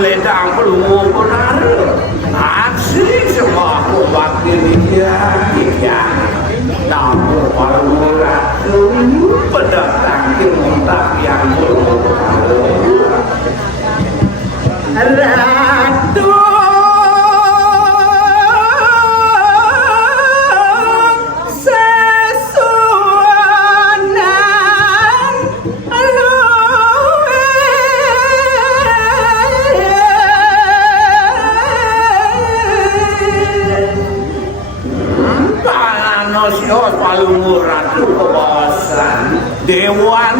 ledang perlu benar aksi semua obat ini ya paling ratu kebawasan dewa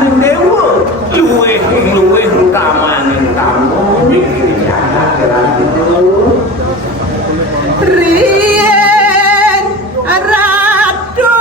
luwe utama ning tamu mikir jagat itu Rien ratu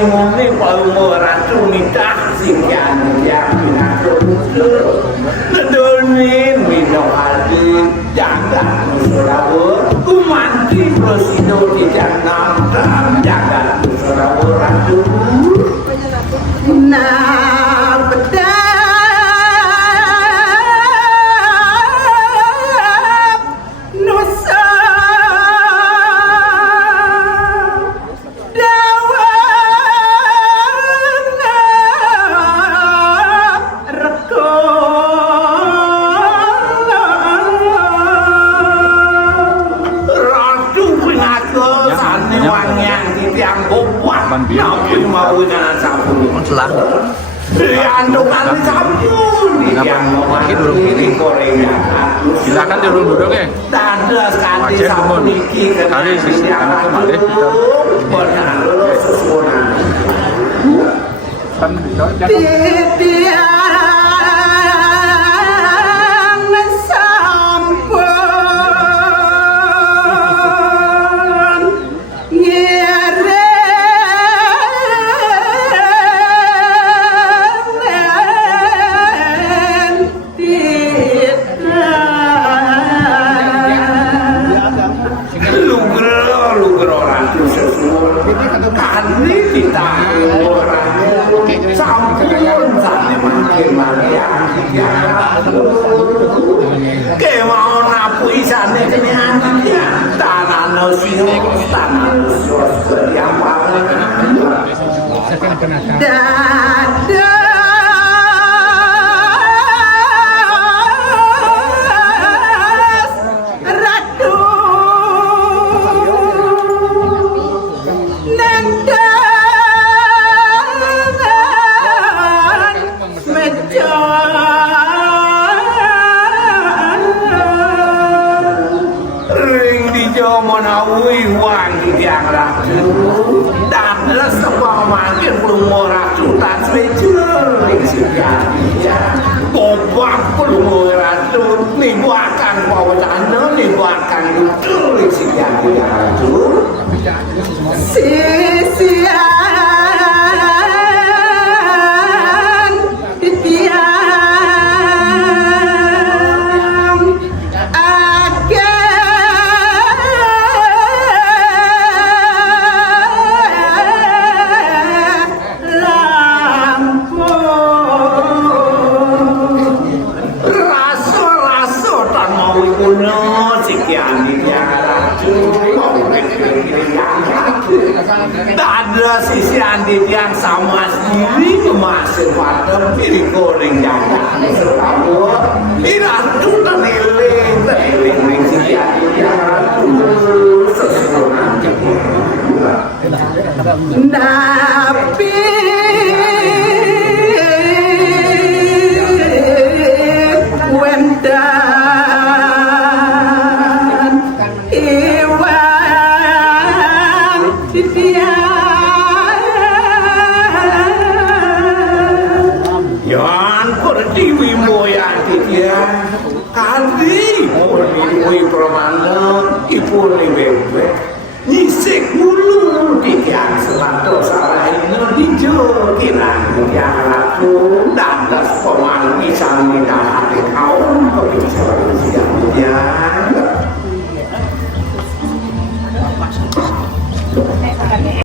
ngomong paling ratu nikah sikian yang binatur ngedonin minum hati jaga nusrawa kumanti prosido tidak nampak jaga nusrawa ratu nah bedap nusa mau dengan sabun andungan sabun yang mewakili Korea silakan duduk ya tanda sekali sabun iki kali yang kembali benar sesuatu mau napu isane kenyataan tanah nasi yang dada ratu menawi wangi yang ratu dan semua makin belum ratu tak sejuk bobak belum ratu nih buakan pawasan nih buakan itu siang ratu sisian titian ada sisi andit yang sama sendiri masih pada pilih goreng jajan selalu iratu teniling sisi andit yang ratu nabi wendan iwan titian Dewi moyang dia kali mui permanda ibu bebe nisik mulu dikian selato salahnya dijo kirang yang aku dan das pemangi sami hati